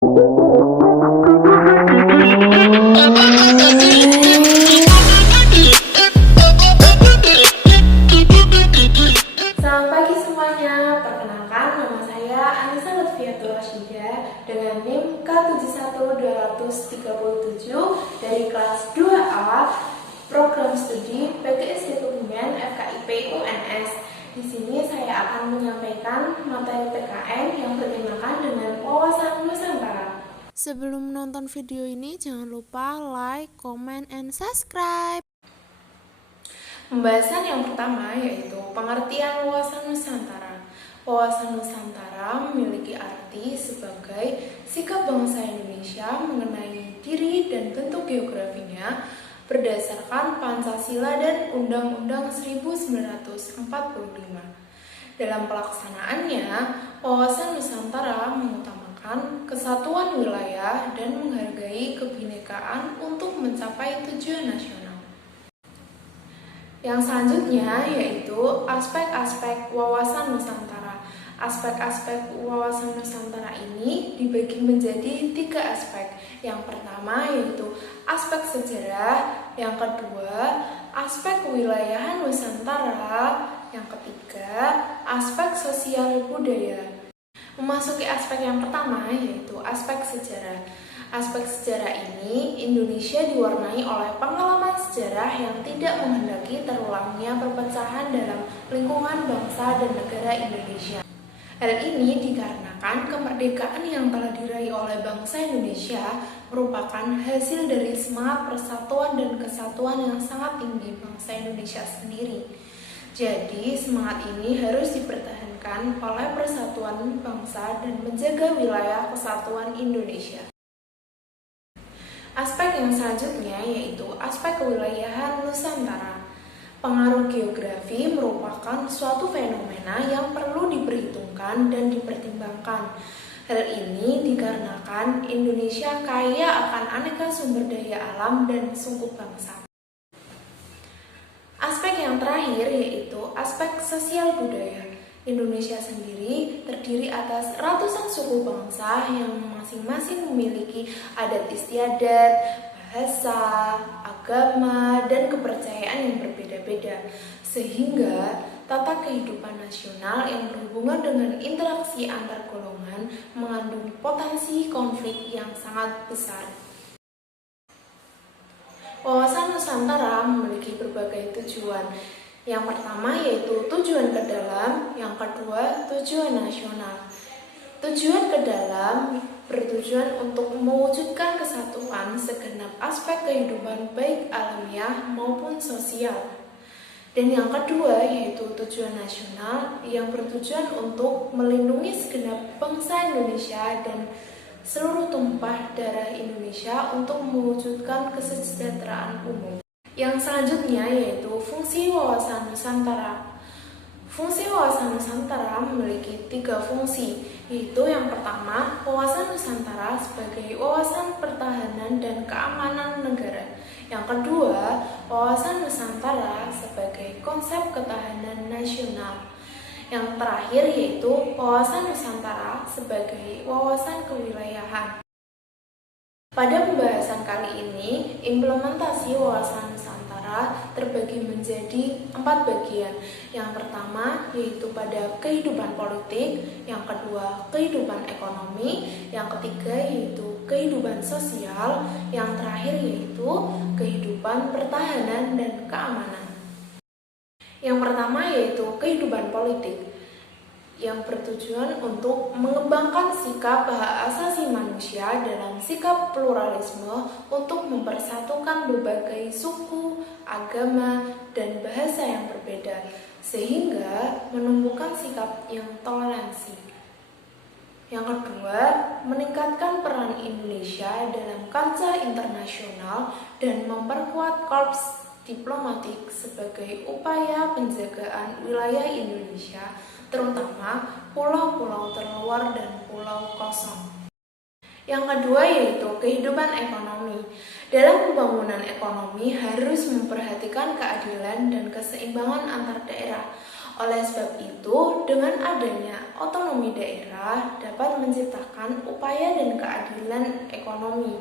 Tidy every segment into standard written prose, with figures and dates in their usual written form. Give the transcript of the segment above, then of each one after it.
Selamat pagi semuanya, perkenalkan nama saya Anissa Lutfiatul Rasyida dengan NIM K71237 dari kelas 2A Program Studi PGSD Kebumen FKIP UNS. Di sini saya akan menyampaikan materi PKN yang bertemakan dengan wawasan Nusantara. Sebelum menonton video ini, jangan lupa like, comment, and subscribe. Pembahasan yang pertama yaitu pengertian wawasan Nusantara. Wawasan Nusantara memiliki arti sebagai sikap bangsa Indonesia mengenai diri dan bentuk geografinya berdasarkan Pancasila dan Undang-Undang 1945. Dalam pelaksanaannya, wawasan Nusantara mengutamakan kesatuan wilayah dan menghargai kebinekaan untuk mencapai tujuan nasional. Yang selanjutnya yaitu aspek-aspek wawasan Nusantara. Aspek-aspek wawasan Nusantara ini dibagi menjadi 3 aspek. Yang pertama yaitu aspek sejarah, yang kedua aspek kewilayahan Nusantara, yang ketiga aspek sosial budaya. Memasuki aspek yang pertama yaitu aspek sejarah. Aspek sejarah ini, Indonesia diwarnai oleh pengalaman sejarah yang tidak menghendaki terulangnya perpecahan dalam lingkungan bangsa dan negara Indonesia. Hal ini dikarenakan kemerdekaan yang telah diraih oleh bangsa Indonesia merupakan hasil dari semangat persatuan dan kesatuan yang sangat tinggi bangsa Indonesia sendiri. Jadi, semangat ini harus dipertahankan oleh persatuan bangsa dan menjaga wilayah kesatuan Indonesia. Aspek yang selanjutnya yaitu aspek kewilayahan Nusantara. Pengaruh geografi merupakan suatu fenomena yang perlu diperhitungkan dan dipertimbangkan. Hal ini dikarenakan Indonesia kaya akan aneka sumber daya alam dan suku bangsa. Aspek yang terakhir yaitu aspek sosial budaya. Indonesia sendiri terdiri atas ratusan suku bangsa yang masing-masing memiliki adat istiadat, bahasa, agama, dan kepercayaan yang berbeda-beda. Sehingga tata kehidupan nasional yang berhubungan dengan interaksi antar golongan mengandung potensi konflik yang sangat besar. Wawasan Nusantara memiliki berbagai tujuan. Yang pertama yaitu tujuan ke dalam, yang kedua tujuan nasional. Tujuan ke dalam bertujuan untuk mewujudkan kesatuan segenap aspek kehidupan baik alamiah maupun sosial. Dan yang kedua yaitu tujuan nasional yang bertujuan untuk melindungi segenap bangsa Indonesia dan seluruh tumpah darah Indonesia untuk mewujudkan kesejahteraan umum. Yang selanjutnya yaitu fungsi wawasan Nusantara. Fungsi wawasan Nusantara memiliki 3 fungsi, yaitu yang pertama, wawasan Nusantara sebagai wawasan pertahanan dan keamanan negara. Yang kedua, wawasan Nusantara sebagai konsep ketahanan nasional. Yang terakhir yaitu wawasan Nusantara sebagai wawasan kewilayahan. Pada pembahasan kali ini, implementasi wawasan Nusantara terbagi menjadi 4 bagian. Yang pertama yaitu pada kehidupan politik, yang kedua kehidupan ekonomi, yang ketiga yaitu kehidupan sosial, yang terakhir yaitu kehidupan pertahanan dan keamanan. Yang pertama yaitu kehidupan politik, yang bertujuan untuk mengembangkan sikap hak asasi manusia dalam sikap pluralisme untuk mempersatukan berbagai suku, agama, dan bahasa yang berbeda, sehingga menumbuhkan sikap yang toleransi. Yang kedua, meningkatkan peran Indonesia dalam kancah internasional dan memperkuat korps diplomatik sebagai upaya penjagaan wilayah Indonesia, terutama pulau-pulau terluar dan pulau kosong. Yang kedua yaitu kehidupan ekonomi. Dalam pembangunan ekonomi harus memperhatikan keadilan dan keseimbangan antar daerah. Oleh sebab itu, dengan adanya otonomi daerah dapat menciptakan upaya dan keadilan ekonomi.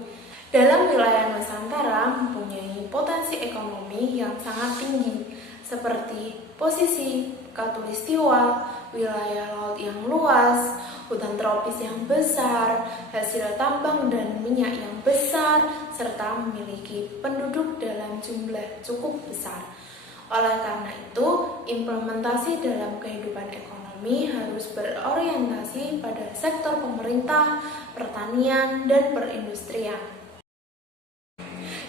Dalam wilayah Nusantara mempunyai potensi ekonomi yang sangat tinggi, seperti posisi Katulistiwa, wilayah laut yang luas, hutan tropis yang besar, hasil tambang dan minyak yang besar, serta memiliki penduduk dalam jumlah cukup besar. Oleh karena itu, implementasi dalam kehidupan ekonomi harus berorientasi pada sektor pemerintah, pertanian, dan perindustrian.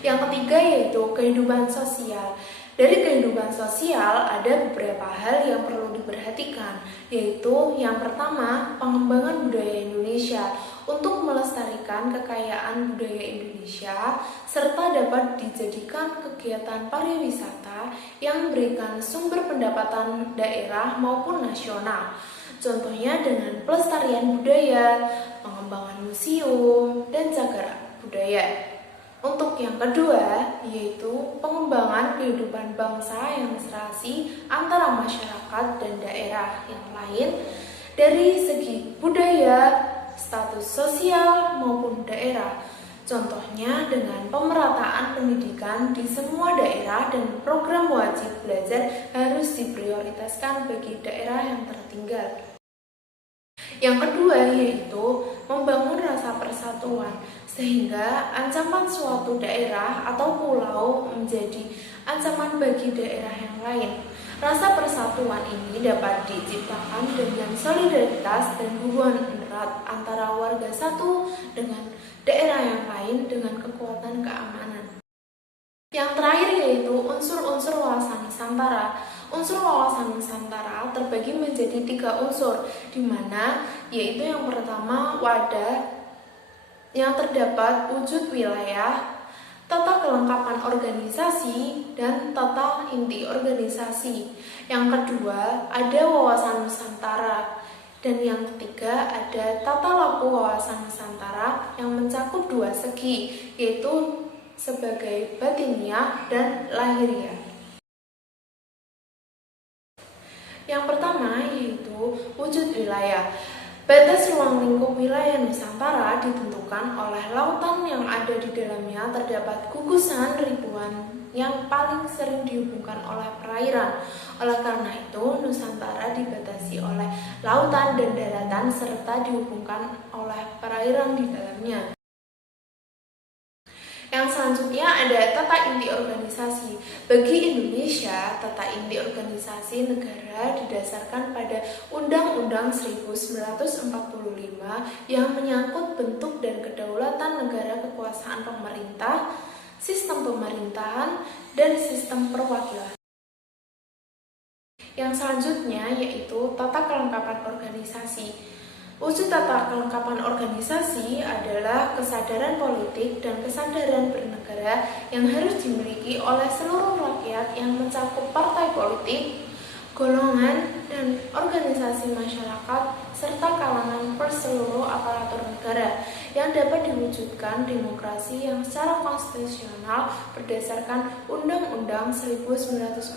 Yang ketiga yaitu kehidupan sosial. Dari kehidupan sosial ada beberapa hal yang perlu diperhatikan, yaitu yang pertama, pengembangan budaya Indonesia untuk melestarikan kekayaan budaya Indonesia serta dapat dijadikan kegiatan pariwisata yang memberikan sumber pendapatan daerah maupun nasional. Contohnya dengan pelestarian budaya, pengembangan museum, dan cagar budaya. Untuk yang kedua, yaitu pengembangan kehidupan bangsa yang serasi antara masyarakat dan daerah yang lain dari segi budaya, status sosial maupun daerah. Contohnya dengan pemerataan pendidikan di semua daerah dan program wajib belajar harus diprioritaskan bagi daerah yang tertinggal. Yang kedua yaitu membangun rasa persatuan, sehingga ancaman suatu daerah atau pulau menjadi ancaman bagi daerah yang lain. Rasa persatuan ini dapat diciptakan dengan solidaritas dan hubungan erat antara warga satu dengan daerah yang lain dengan kekuatan keamanan. Yang terakhir yaitu unsur-unsur wawasan Nusantara. Unsur wawasan Nusantara terbagi menjadi 3 unsur, di mana yaitu yang pertama wadah yang terdapat wujud wilayah, tata kelengkapan organisasi, dan tata inti organisasi. Yang kedua ada wawasan Nusantara, dan yang ketiga ada tata laku wawasan Nusantara yang mencakup 2 segi, yaitu sebagai batiniah dan lahiriah. Yang pertama yaitu wujud wilayah. Batas ruang lingkup wilayah Nusantara ditentukan oleh lautan yang ada di dalamnya. Terdapat gugusan ribuan yang paling sering dihubungkan oleh perairan. Oleh karena itu, Nusantara dibatasi oleh lautan dan daratan serta dihubungkan oleh perairan di dalamnya. Yang selanjutnya ada tata inti organisasi. Bagi Indonesia, tata inti organisasi negara didasarkan pada Undang-Undang 1945 yang menyangkut bentuk dan kedaulatan negara, kekuasaan pemerintah, sistem pemerintahan, dan sistem perwakilan. Yang selanjutnya yaitu tata kelengkapan organisasi. Wujud tata kelengkapan organisasi adalah kesadaran politik dan kesadaran bernegara yang harus dimiliki oleh seluruh rakyat yang mencakup partai politik, golongan, dan organisasi masyarakat, serta kalangan perseluruh aparatur negara yang dapat diwujudkan demokrasi yang secara konstitusional berdasarkan Undang-Undang 1945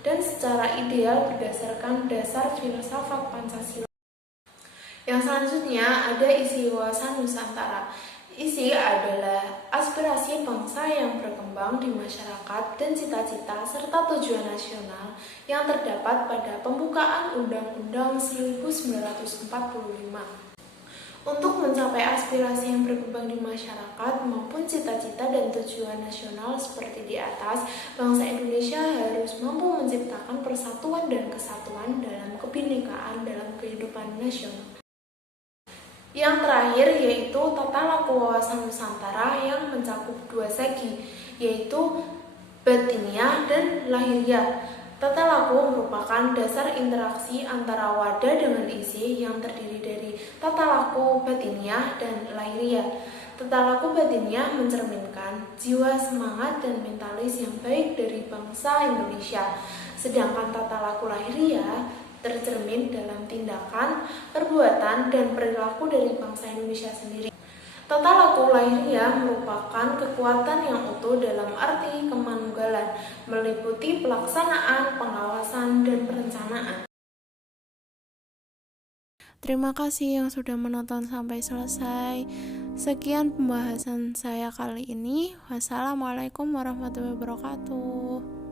dan secara ideal berdasarkan dasar filsafat Pancasila. Yang selanjutnya ada isi wawasan Nusantara. Isi adalah aspirasi bangsa yang berkembang di masyarakat dan cita-cita serta tujuan nasional yang terdapat pada pembukaan Undang-Undang 1945. Untuk mencapai aspirasi yang berkembang di masyarakat maupun cita-cita dan tujuan nasional seperti di atas, bangsa Indonesia harus mampu menciptakan persatuan dan kesatuan dalam kebinekaan dalam kehidupan nasional. Yang terakhir yaitu tata laku wawasan Nusantara yang mencakup 2 segi, yaitu batiniah dan lahiriah. Tata laku merupakan dasar interaksi antara wadah dengan isi yang terdiri dari tata laku batiniah dan lahiriah. Tata laku batiniah mencerminkan jiwa, semangat, dan mentalis yang baik dari bangsa Indonesia. Sedangkan tata laku lahiriah tercermin dalam tindakan, perbuatan, dan perilaku dari bangsa Indonesia sendiri. Total aku lahiriah merupakan kekuatan yang utuh dalam arti kemanunggalan, meliputi pelaksanaan, pengawasan, dan perencanaan. Terima kasih yang sudah menonton sampai selesai. Sekian pembahasan saya kali ini. Wassalamualaikum warahmatullahi wabarakatuh.